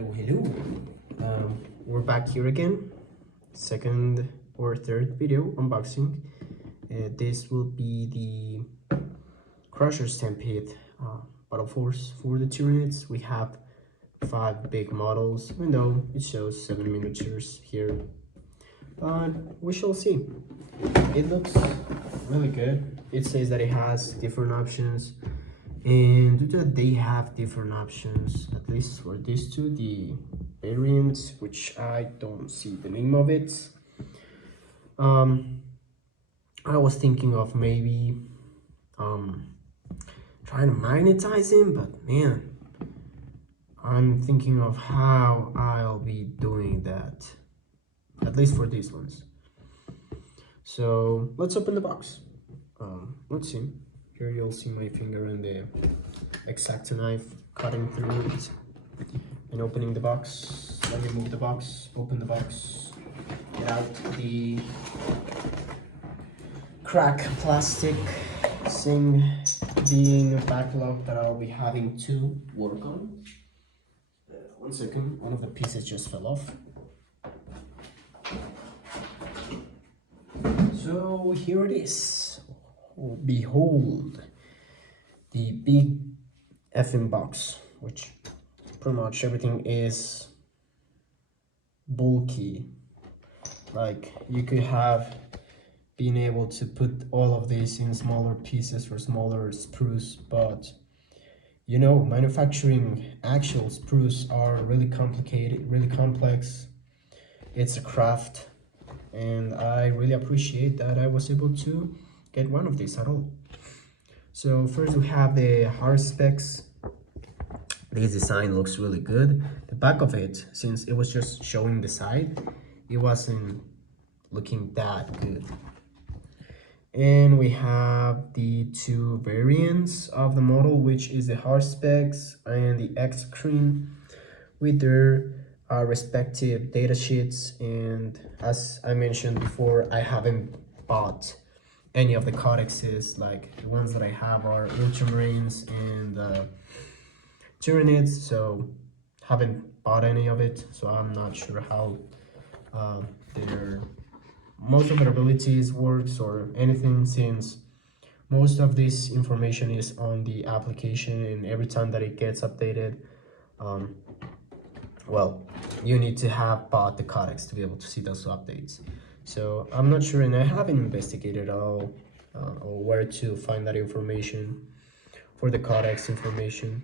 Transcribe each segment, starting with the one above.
Hello. We're back here again, second or third video unboxing. This will be the Crusher Stampede battleforce for the Tyranids. We have 5 big models, even though it shows 7 miniatures here, but we shall see. It looks really good. It says that it has different options, and due to that they have different options, at least for these two, the variants, which I don't see the name of it. I was thinking of maybe trying to magnetize him, but man, I'm thinking of how I'll be doing that, at least for these ones. So let's open the box. Let's see. Here you'll see my finger and the X-Acto knife cutting through it and opening the box. Let me move the box, open the box, get out the crack plastic thing, being a backlog that I'll be having to work on. One second, one of the pieces just fell off. So here it is. Behold, the big effing box, which pretty much everything is bulky. Like, you could have been able to put all of this in smaller pieces for smaller sprues, but you know, manufacturing actual sprues are really complicated, really complex. It's a craft, and I really appreciate that I was able to get one of these at all. So first we have the hard specs. This design looks really good. The back of it, since it was just showing the side, it wasn't looking that good. And we have the 2 variants of the model, which is the hard specs and the X screen, with their respective data sheets. And as I mentioned before, I haven't bought any of the codexes. Like, the ones that I have are Ultramarines and Tyranids, so haven't bought any of it, so I'm not sure how most of their abilities works or anything, since most of this information is on the application, and every time that it gets updated, well, you need to have bought the codex to be able to see those updates. So I'm not sure, and I haven't investigated at all or where to find that information for the codex information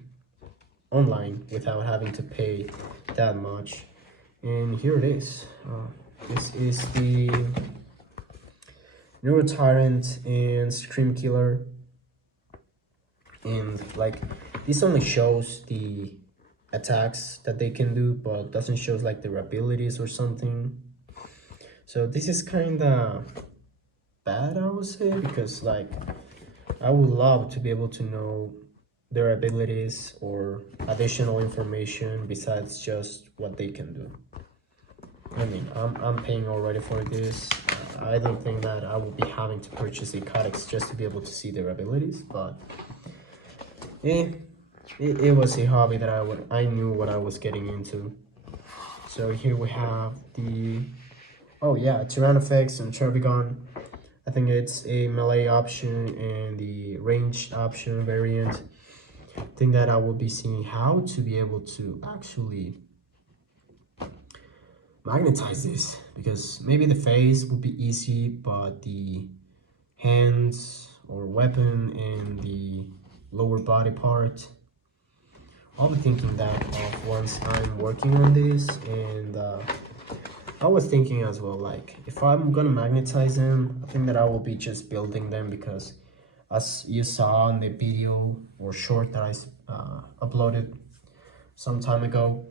online without having to pay that much. And here it is. This is the Neurotyrant and Scream Killer, and like, this only shows the attacks that they can do, but doesn't show like their abilities or something. So this is kind of bad, I would say, because like, I would love to be able to know their abilities or additional information besides just what they can do. I mean, I'm paying already for this. I don't think that I will be having to purchase a codex just to be able to see their abilities, but it was a hobby that I knew what I was getting into. So here we have the, oh yeah, Tyrannofex and Trevigon. I think it's a melee option and the ranged option variant. I think that I will be seeing how to be able to actually magnetize this, because maybe the face would be easy, but the hands or weapon and the lower body part, I'll be thinking that of once I'm working on this. And I was thinking as well, like, if I'm gonna magnetize them, I think that I will be just building them, because as you saw in the video or short that I uploaded some time ago,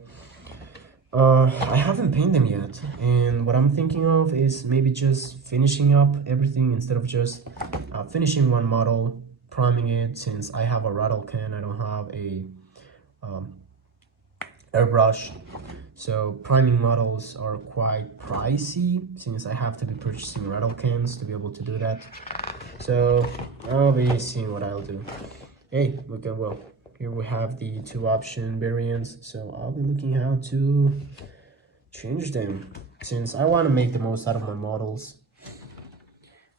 I haven't painted them yet, and what I'm thinking of is maybe just finishing up everything instead of just finishing one model, priming it. Since I have a rattle can, I don't have a airbrush, so priming models are quite pricey, since I have to be purchasing rattle cans to be able to do that. So I'll be seeing what I'll do. Hey, look at, well, here we have the 2 option variants, so I'll be looking how to change them since I want to make the most out of my models.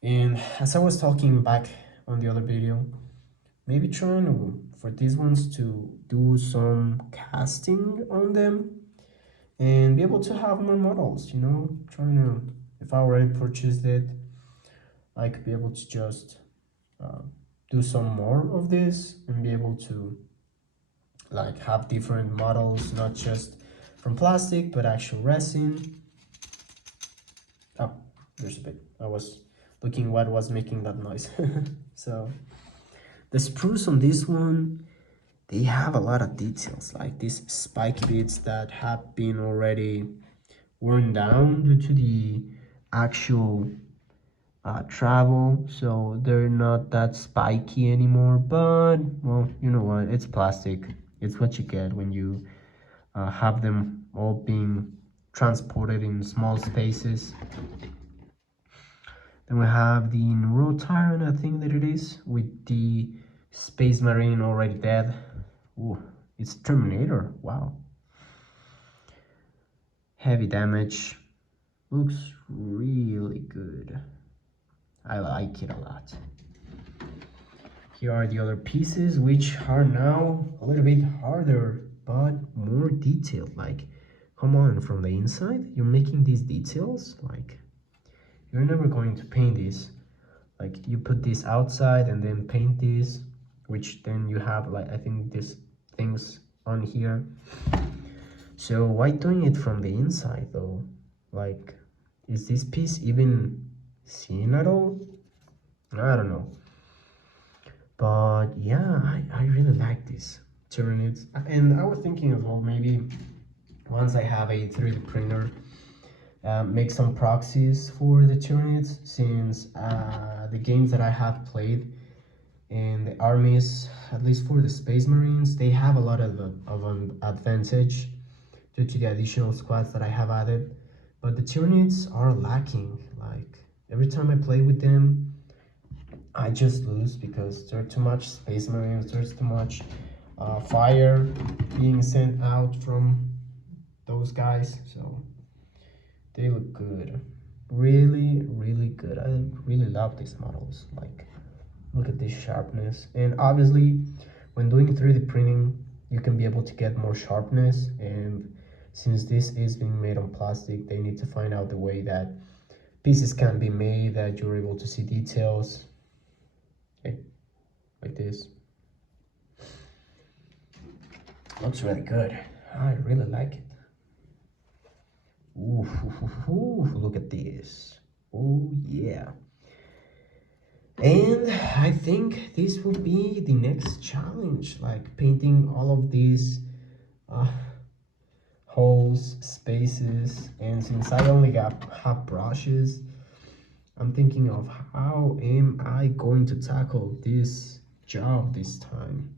And as I was talking back on the other video, maybe trying to, for these ones, to do some casting on them and be able to have more models, you know, trying to, if I already purchased it, I could be able to just do some more of this and be able to like have different models, not just from plastic but actual resin. Oh, there's a bit, I was looking what was making that noise. So the spruce on this one, they have a lot of details, like these spiky bits that have been already worn down due to the actual travel, so they're not that spiky anymore. But well, you know what, it's plastic, it's what you get when you have them all being transported in small spaces. Then we have the Neurotyran, I think that it is, with the Space Marine already dead. Ooh, it's Terminator, wow. Heavy damage, looks really good. I like it a lot. Here are the other pieces, which are now a little bit harder, but more detailed. Like, come on, from the inside, you're making these details? Like, you're never going to paint this. Like, you put this outside and then paint this, which then you have, like, I think these things on here. So why doing it from the inside, though? Like, is this piece even seen at all? I don't know. But yeah, I really like this Tyranids. And I was thinking as well, maybe once I have a 3D printer, make some proxies for the Tyranids, since the games that I have played in the armies, at least for the Space Marines, they have a lot of an advantage due to the additional squads that I have added. But the Tyranids are lacking. Like, every time I play with them, I just lose because there's too much Space Marines, there's too much fire being sent out from those guys. So they look good, really, really good. I really love these models. Like, look at this sharpness. And obviously, when doing 3D printing, you can be able to get more sharpness. And since this is being made on plastic, they need to find out the way that pieces can be made, that you're able to see details. Okay, like this. Looks really good. I really like it. Ooh, look at this. Oh yeah. And I think this will be the next challenge, like painting all of these holes, spaces. And since I only have brushes, I'm thinking of how am I going to tackle this job this time.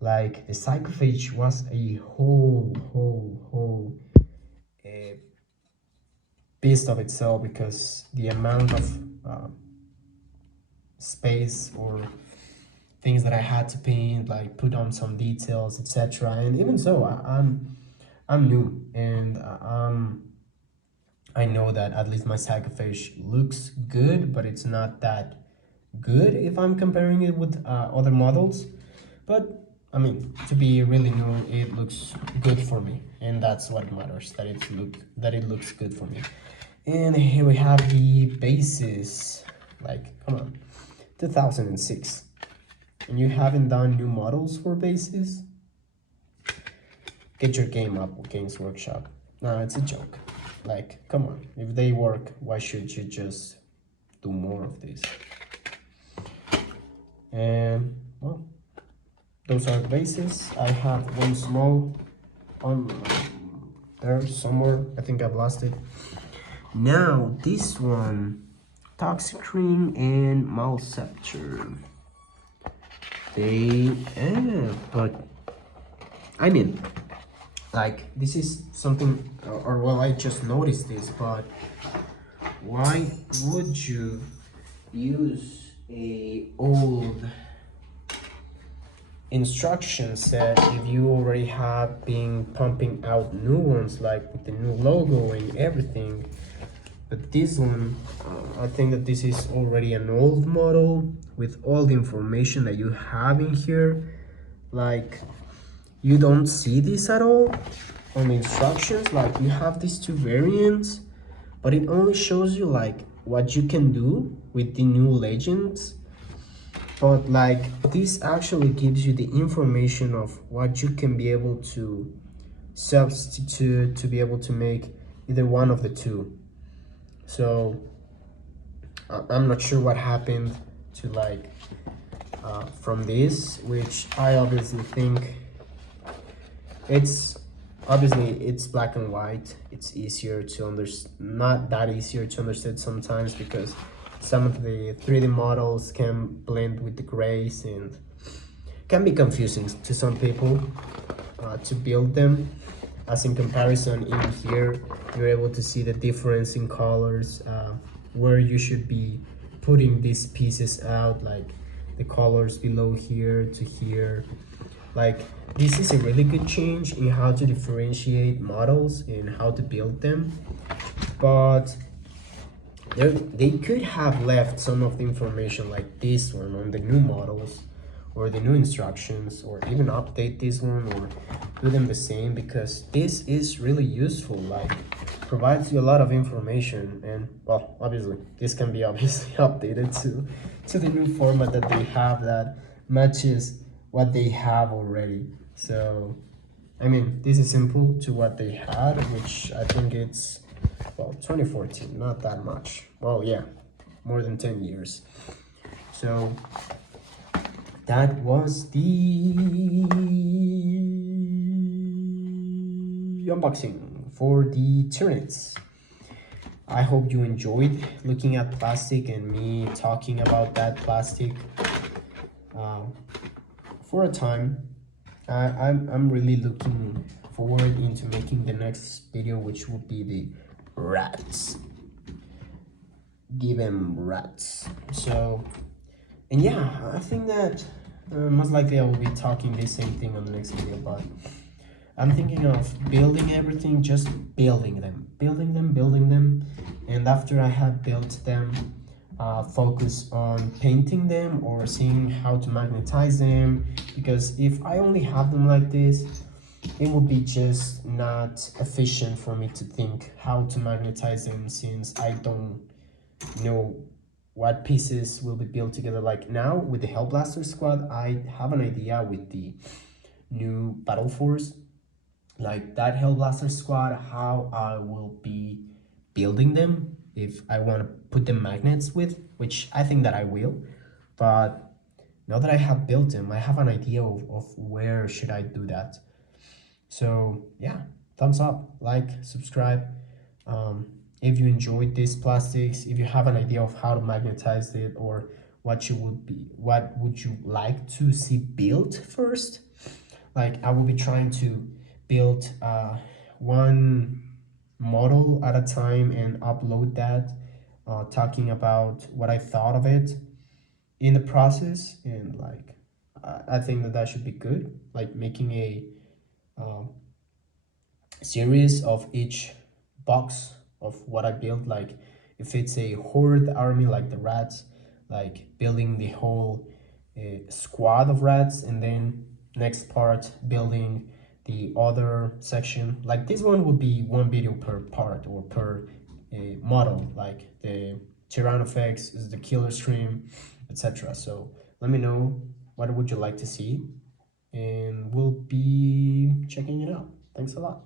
Like, the psychophage was a whole beast of itself, because the amount of space or things that I had to paint, like put on some details, etc. And even so, I'm new, and I know that at least my psychophage looks good, but it's not that good if I'm comparing it with other models. But I mean, to be really new, it looks good for me, and that's what matters, that it looks good for me. And here we have the bases. Like, come on, 2006, and you haven't done new models for bases? Get your game up with Games Workshop. No, it's a joke. Like, come on, if they work, why should you just do more of this? And well, those are the bases. I have one small on there somewhere. I think I've lost it. Now this one, Toxic Ring and Malceptor. But I mean, like, this is something, or well, I just noticed this, but why would you use a old instruction set if you already have been pumping out new ones, like with the new logo and everything. But this one, I think that this is already an old model with all the information that you have in here. Like, you don't see this at all on the instructions. Like, you have these two variants, but it only shows you like what you can do with the new legends. But like, this actually gives you the information of what you can be able to substitute to be able to make either one of the two. So I'm not sure what happened to like from this, which I obviously think it's it's black and white. It's easier to understand, not that easier to understand sometimes, because some of the 3D models can blend with the grays and can be confusing to some people to build them. As in comparison, in here you're able to see the difference in colors, where you should be putting these pieces out, like the colors below here to here. Like, this is a really good change in how to differentiate models and how to build them. But they could have left some of the information like this one on the new models or the new instructions, or even update this one or do them the same, because this is really useful. Like, provides you a lot of information, and well, obviously this can be obviously updated to the new format that they have that matches what they have already. So I mean, this is simple to what they had, which I think it's, well, 2014, not that much. Well, yeah, more than 10 years. So that was the unboxing for the Tyranids. I hope you enjoyed looking at plastic and me talking about that plastic for a time. I'm really looking forward into making the next video, which will be the rats. Give them rats. So, and yeah, I think that most likely I will be talking the same thing on the next video, but I'm thinking of building everything, just building them, and after I have built them, focus on painting them or seeing how to magnetize them, because if I only have them like this, it would be just not efficient for me to think how to magnetize them, since I don't know what pieces will be built together. Like now with the Hellblaster squad, I have an idea with the new battleforce, like that Hellblaster squad, how I will be building them if I want to put them magnets with, which I think that I will. But now that I have built them, I have an idea of where should I do that. So yeah, thumbs up, like, subscribe. If you enjoyed these plastics, if you have an idea of how to magnetize it, or what would you like to see built first. Like, I will be trying to build one model at a time and upload that, talking about what I thought of it in the process. And like, I think that that should be good, like making a series of each box of what I built. Like, if it's a horde army like the rats, like building the whole squad of rats, and then next part building the other section. Like, this one would be one video per part or per model, like the Tyrannofex is the killer stream, etc. So let me know what would you like to see, and we'll be checking it out. Thanks a lot.